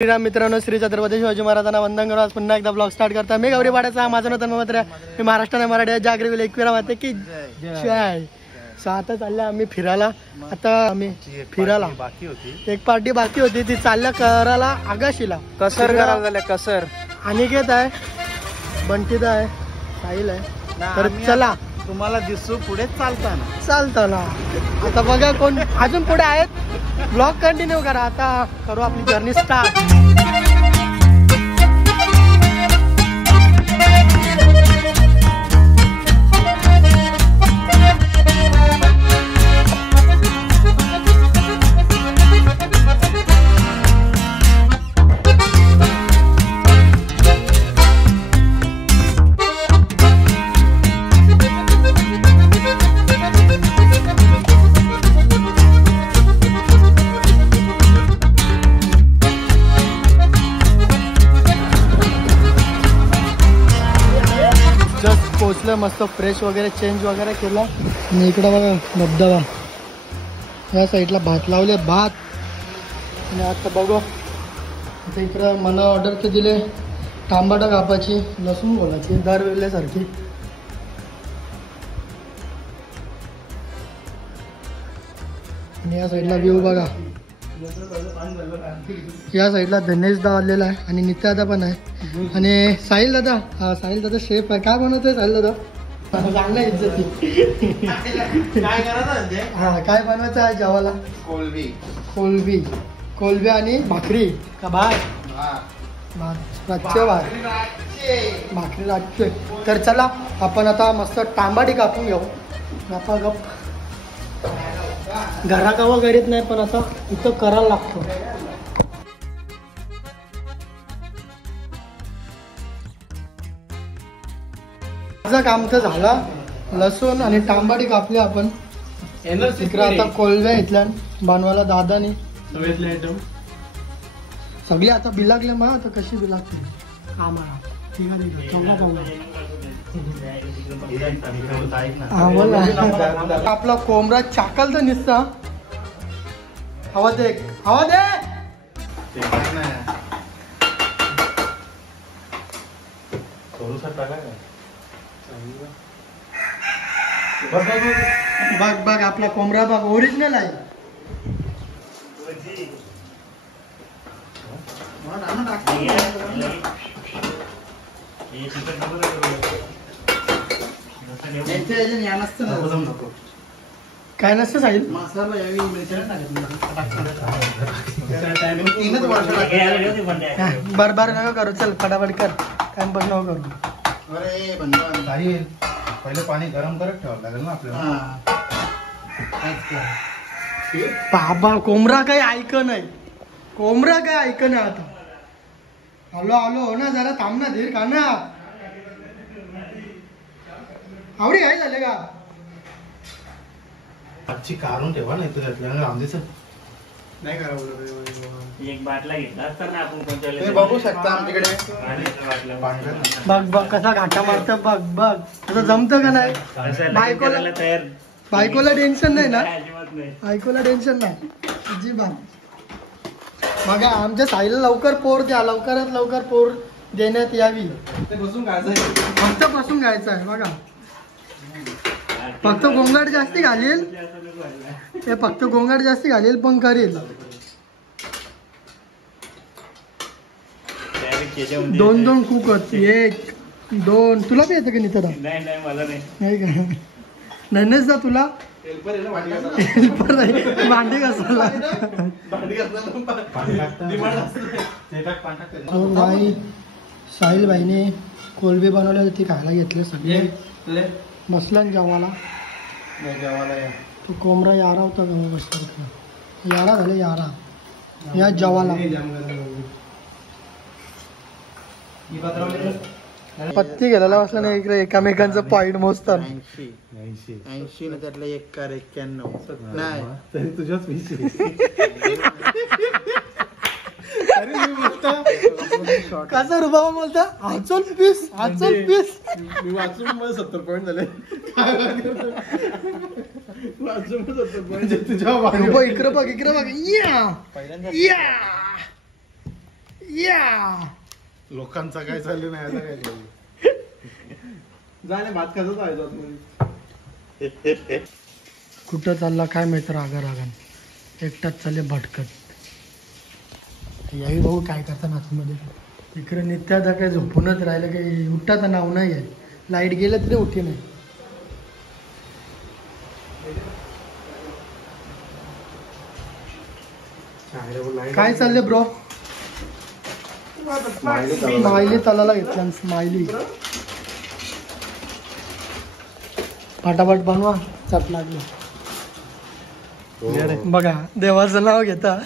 श्रीराम मित्रांनो, श्री छत्रपती शिवाजी महाराजांना वंदन करून आज पुन्हा एकदा ब्लॉग स्टार्ट करता. मी गौरी पाड्याचा, माझं नाव तन्मय. मी महाराष्ट्र मराठी जागृती एकविरा माते की जय. सो आता चाललं आम्ही फिरायला. आता आम्ही फिरायला एक पार्टी बाकी होती, ती चालल्या करायला आगाशीला कसर करायला झाल्या. कसर अनिकेत आहे, बंटीत आहे, साहिल आहे. तर चला तुम्हाला दिसू पुढे चालताना चालताना. आता बघा कोण अजून पुढे आहेत. ब्लॉग कंटिन्यू करा. आता करू आपली जर्नी स्टार्ट. पोचलं, मस्त फ्रेश वगैरे चेंज वगैरे केला. आणि इकडं बघा धबधबा, या साईडला भात लावले, भात. आणि आता बघू आता इकडं मला ऑर्डर तर दिले तांबाटा कापाची, लसूण बोलायची दरवेळेसारखी. आणि या साईडला व्ह्यू बघा, या साईडला धनेश दा आलेला आहे आणि नित्या दादा पण आहे. आणि साहिल दादा, हा साहिल दादा शेफ आहे. काय बनवतोय साहिल दादा? चांगला इज्जत. हा काय बनवायचं आहे जेवायला? कोलबी. कोलबी, कोलबी आणि भाकरी का भात? भातचे भात, भाकरी लागते. तर चला आपण आता मस्त तांबाटी कापून घेऊ. गप्पा गप घरा कावा घरीत नाही, पण आता इथं करायला लागतो. माझं काम तर झाला. लसूण आणि तांबाटी कापले आपण. इकडे आता कोलब्या इथल्या बनवायला दादानी सगळे आता बिलागले. मग आता कशी बिलागली आम्हाला ठीक आहे. आपला कोंबडा चाकल तर निसता. हवा दे, हवा दे. बघ बघ आपला कोंबडा बघ, ओरिजिनल आहे. काय नसतं साहिल. बार बार नका करू, चल फटाफट कर, टाइमपास नको करू. अरे पहिले पाणी गरम करत ठेवावं लागेल ना आपल्याला. बाबा कोंबडा काही ऐक नाही, कोंबडा काय ऐक नाही. आता आलो आलो हो ना, जरा थांब ना, धीर खा ना. आवडी काय झाले का? आजची काढून ठेवा, नाही तर आमचं नाही एक बाटला घेतला तर ना आपण तुम्ही बघू शकता आमच्याकडे. बघ बघ कसा घाटा मारत, बघ बघ कसं जमतं का नाही. बायकोला तयार, बायकोला टेन्शन नाही ना, अजिबात नाही. बायकोला टेन्शन नाही अजिबात. बघा आमच्या साईला लवकर पोर द्या, लवकरात लवकर पोर देण्यात यावी. बसून खायचं, फक्त बसून घ्यायचं आहे. बघा फक्त गोंगाट जास्ती घालील, ते फक्त गोंगाट जास्ती घालील पण करेल. 2-2 कुक होती, 1-2. तुला बी येतं का नाही? तर नाही नाही मला नाही. नाही का? नन्हेच ना तुला हेल्पर नाही, भांडी घासायला. भाई साहिल भाईने कोलबी बनवले होते, खायला घेतले सगळे. बसला जेवायला. तो कोंबडा यारा होता का बसला, यारा झाले यारा. या जेवायला पत्ती गेलेला बसला नाही. इकडे एकामेकांचं पॉइंट मोजतात. 80 ना त्यातला 91 नाही तरी तुझ्याच कसा रुबाबा बोलता, आचल पीस, आचल पीस. मी वाचून मला 70 पॉईंट झाले. तुझ्या इकडं बघ, इकडं बघ. या या लोकांचा काय चाललं नाही आता काय चाललं जाणे भात कसं पाहिजे कुठं चालला काय माहित रागा रागान एकटाच चालले भटकत. याही भाऊ काय करता आतमध्ये इकडे नित्याचा काय झोपूनच राहिलं काही उठाचं नाव नाही आहे. लाईट गेलं तरी उठी नाही. काय चाललंय ब्रो? स्माइली चालायला घेतला. स्माइली फटाफट बनवा चट लागली. बघा देवाचं नाव घेता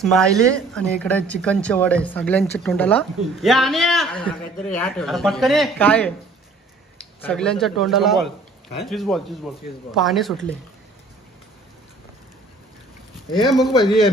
स्माइली आणि इकडे चिकनचे वडे सगळ्यांच्या तोंडाला पटकन काय सगळ्यांच्या तोंडाला चीज बॉल पाणी सुटले. हे मग पाहिजे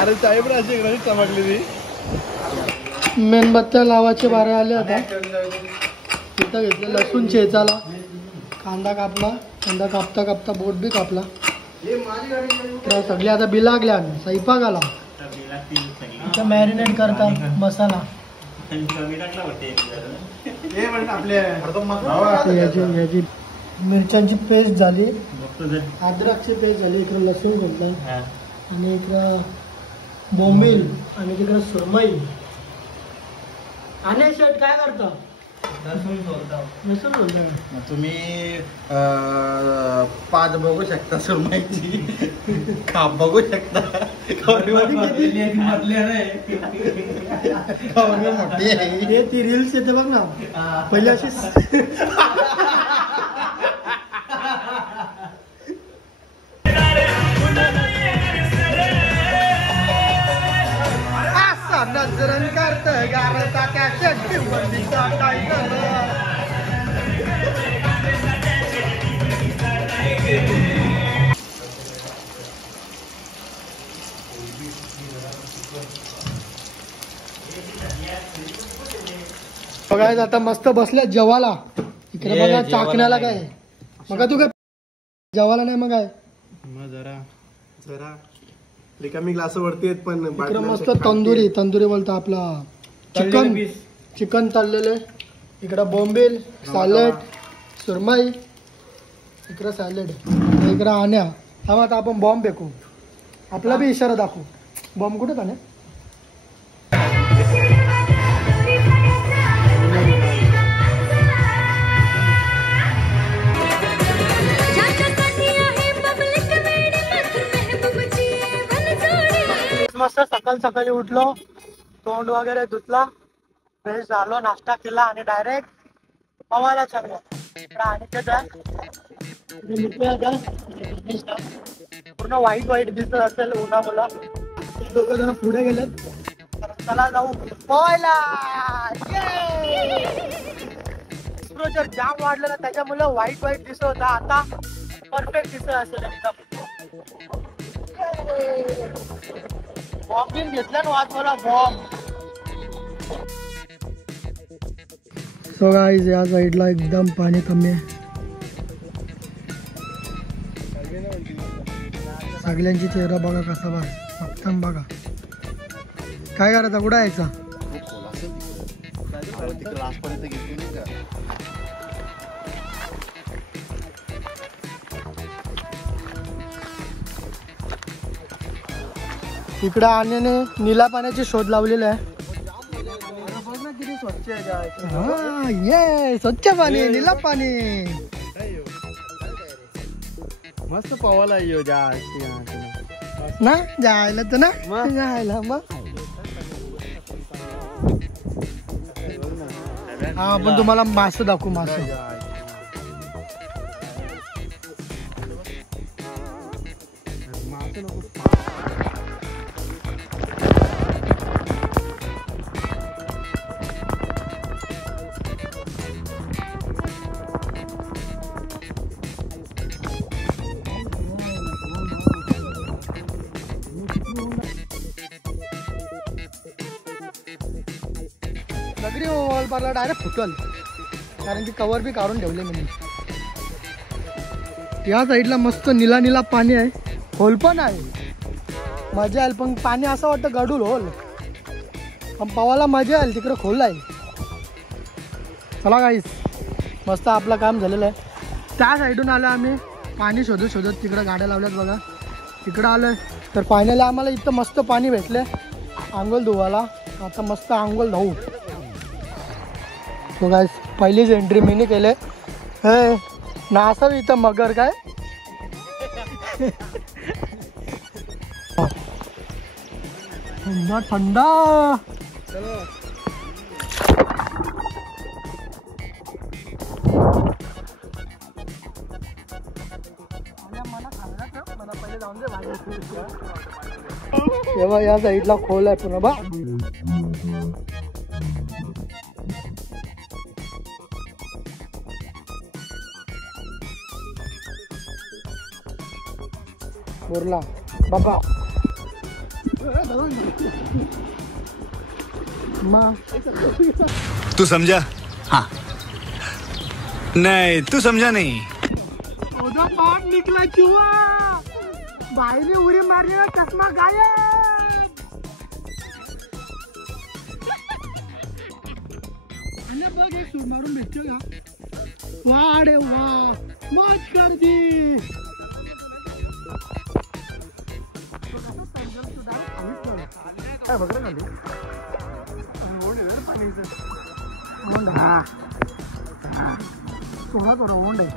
अरे साहेब राशी चमकली ती मेणबत्त्या लावाचे बारे आले आता. तिथं घेतलं लसूण चेचाला कांदा कापला. कांदा कापता कापता बोट बी कापला. तर सगळे आता बिलागल्या स्वयंपाक आला. इथं मॅरिनेट करतात मसाला. याची मिरच्यांची पेस्ट झाली. अद्रकची पेस्ट झाली. इकडं लसूण घेतला आणि इकडं बोंबील आणि तिकडं सुरमई. आणि शर्ट काय करता? तुम्ही पाच बघू शकता सुरमईची काप बघू शकता. ती रील्स येते बघ ना पहिले अशी नजरन करत गारता त्या चट्टी बंदीचा टायगर. बघा आता मस्त बसल्या जेवाला. इकडे बघा चाकण्याला काय मग तू काय जेवाला नाही मग काय जरा रिकामी ग्लास वरती आहेत पण इकडे मस्त तंदुरी बोलता आपला चिकन चाललेलं आहे. इकडं बोंबील सॅलेड सुरमई इकडं सॅलेड इकडं आण्या. हा आता आपण बॉम्ब फेकू. आपला बी इशारा दाखवू. बॉम्ब कुठे आण्या? मस्त सकाळी उठलो तोंड वगैरे धुतला फ्रेश झालो नाश्ता केला आणि डायरेक्ट पवायला चाललो. पूर्ण वाईट दिसत असेल उन्हा मुला. दोघं जण पुढे गेलेत. चला जाऊ पवायला. टेम्परेचर जाम वाढलं ना त्याच्यामुळे वाईट दिसत होता. आता परफेक्ट दिसत असेल एकदम. बॉम्बिंग घेतला ना वाजवायला बॉम्ब. सो गाईज या साईडला एकदम पाणी कमी आहे. सगळ्यांची चेहरा बघा कसा बघा फक्त बघा. काय करायचं कुठं यायचा? इकडे आण्याने निला पाण्याची शोध लावलेला आहे. हा ये स्वच्छ पाणी निला पाणी मस्त पवायला येऊ ना जायला तर ना जायला मग. हा आपण तुम्हाला मासे दाखवू. मासे नगरी वॉलबारला डायरेक्ट फुटल कारण की कवर बी काढून ठेवले मी. या साईडला मस्त निला निला पाणी आहे, खोल पण आहे, मजा येईल. पण पाणी असं वाटतं गडूल होल, पण पवायला मजा येईल. तिकडे खोल आहे. चला गाईस, मस्त आपलं काम झालेलं आहे. त्या साईडून आलं आम्ही पाणी शोधत शोधत, तिकडं गाड्या लावल्यात बघा. तिकडं आलोय तर फायनली आम्हाला इथं मस्त पाणी भेटले आंघोळ धुवायला. आता मस्त आंघोळ धावू. तो गाईस पहिलीच एंट्री मीने केले. हे नासर इथं मगर काय थंडा थंडा. तेव्हा या साईडला खोल आहे पुन्हा बा. बोरला बाबा तू समझा? हाँ नहीं तू समझा नहीं. पाठ निकला चुवा, बाईने उडी मारलेला चष्मा गायब. बघ एक सूर मारून भेटतो का? वा रे वा, मौज कर दी. थोडा थोडा ओंड आहे.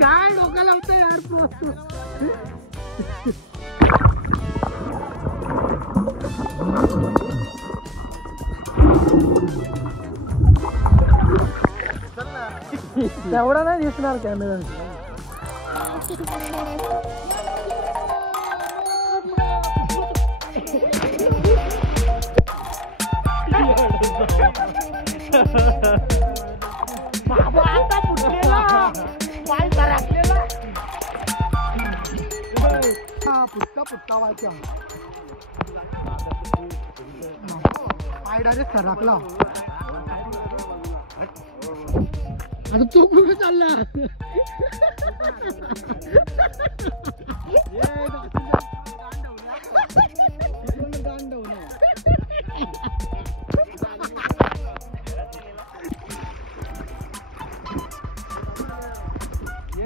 काय डोकं लावतोय यार तू. तेवढा नाही दिसणार कॅमेरा. पुटका पुटका व्हायचा पाय डायरेक्ट सरकला. आता तो कुठे चालला?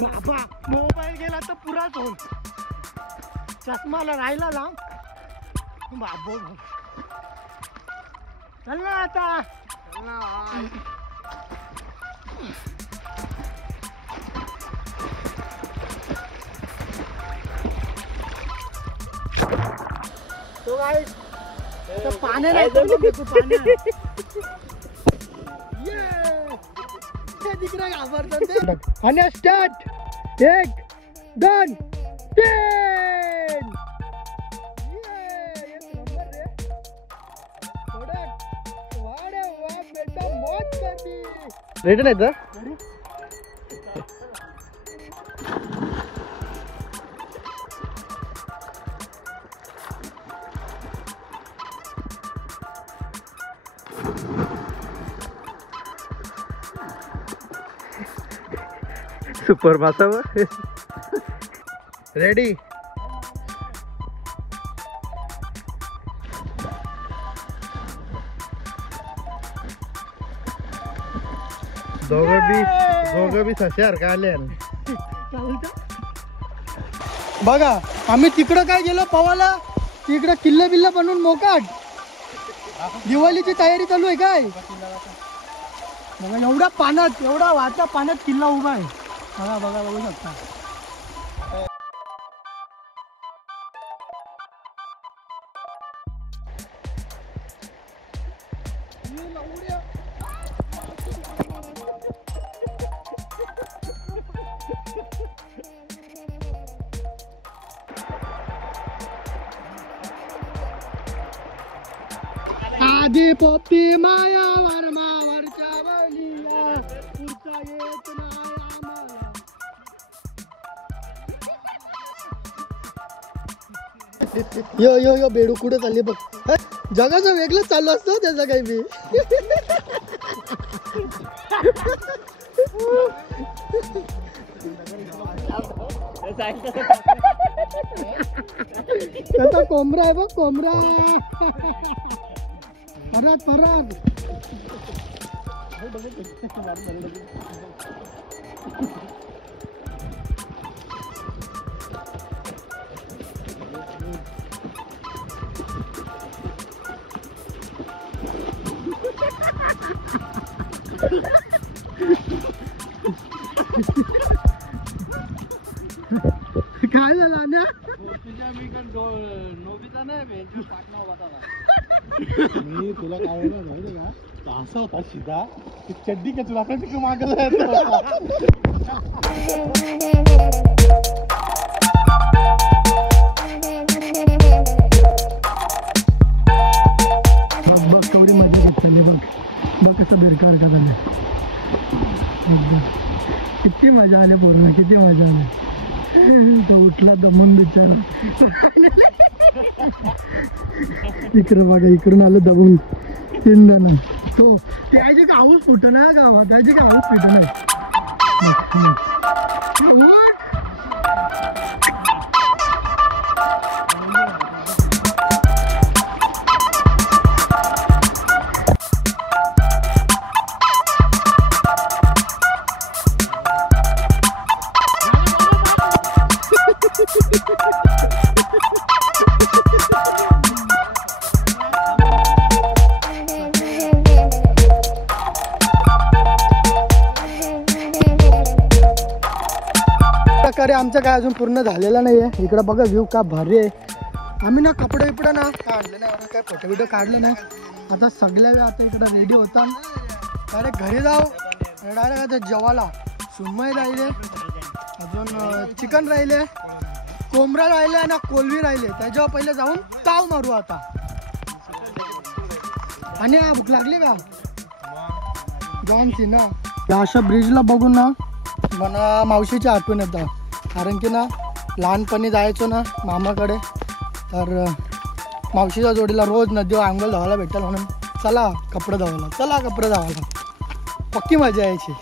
बाबा मोबाईल गेला तर पुराच होईल. चष्माला राहिला लांब. बाबो चल ना आता. तो गाइस पाणी नाही तर बघू पाणी. ये दिख रहा है घाबरतात. आणि स्टार्ट 1 2 3. रेडी नाही तर सुपर मासावर रेडी. दोघं बी सशासारखं आले. बघा आम्ही तिकडं काय गेलो पवाला. तिकडं किल्ले बिल्ले बनवून मोकाट. दिवाळीची तयारी चालू आहे काय. बघा एवढ्या पाण्यात, एवढा वाहत्या पाण्यात किल्ला उभा आहे. बघा बघा बघू शकता. आधी पोपटी माया वरमावरच्या बलिया पुरचा ये यो यो यो बेडू कुठे चालली बघ. जगाचं वेगळं चालू असतं त्याचं काही बी. त्याचा कोंबडा आहे बघ कोंबडा. परत परत काय झालं ना. मी तुला काय माहिती का असा होता सीधा चड्डी का तुला मागला. बघ केवढी मजा घेतली बघ. बघ कसं बेरकार का झालं. किती मजा आली पूर्ण किती मजा आली. तो उठला दमून बिचारा. इकडं बघा इकडून आलं दबून 3 जण. तो त्याची का हाऊस फुट ना गावात त्याची का हाऊस फुट नाही. प्रकारे आमचं काय अजून पूर्ण झालेलं नाही आहे. इकडं बघा व्ह्यू का भारी आहे. आम्ही ना कपडे बिपडे ना काढले नाही आम्ही काय फोटो बिटो काढले नाही. आता सगळ्या वेळ आता इकडं रेडी होता. डायरेक्ट घरी जाऊ डायरेक्ट आता जेवायला. सुरमई राहिले अजून चिकन राहिले कोंबडा राहिले ना कोलवी राहिले. त्याच्यावर पहिले जाऊन ताव मारू आता. आणि भूक लागली का जॉनची ना. अशा ब्रिजला बघून ना मला मावशीची आठवण येतं. कारण की ना लहानपणी जायचो ना मामाकडे तर मावशीच्या जोडीला रोज नदीवर आंघोळ धावायला भेटेल म्हणून चला कपडे धावायला चला कपडे धावायला. पक्की मजा यायची.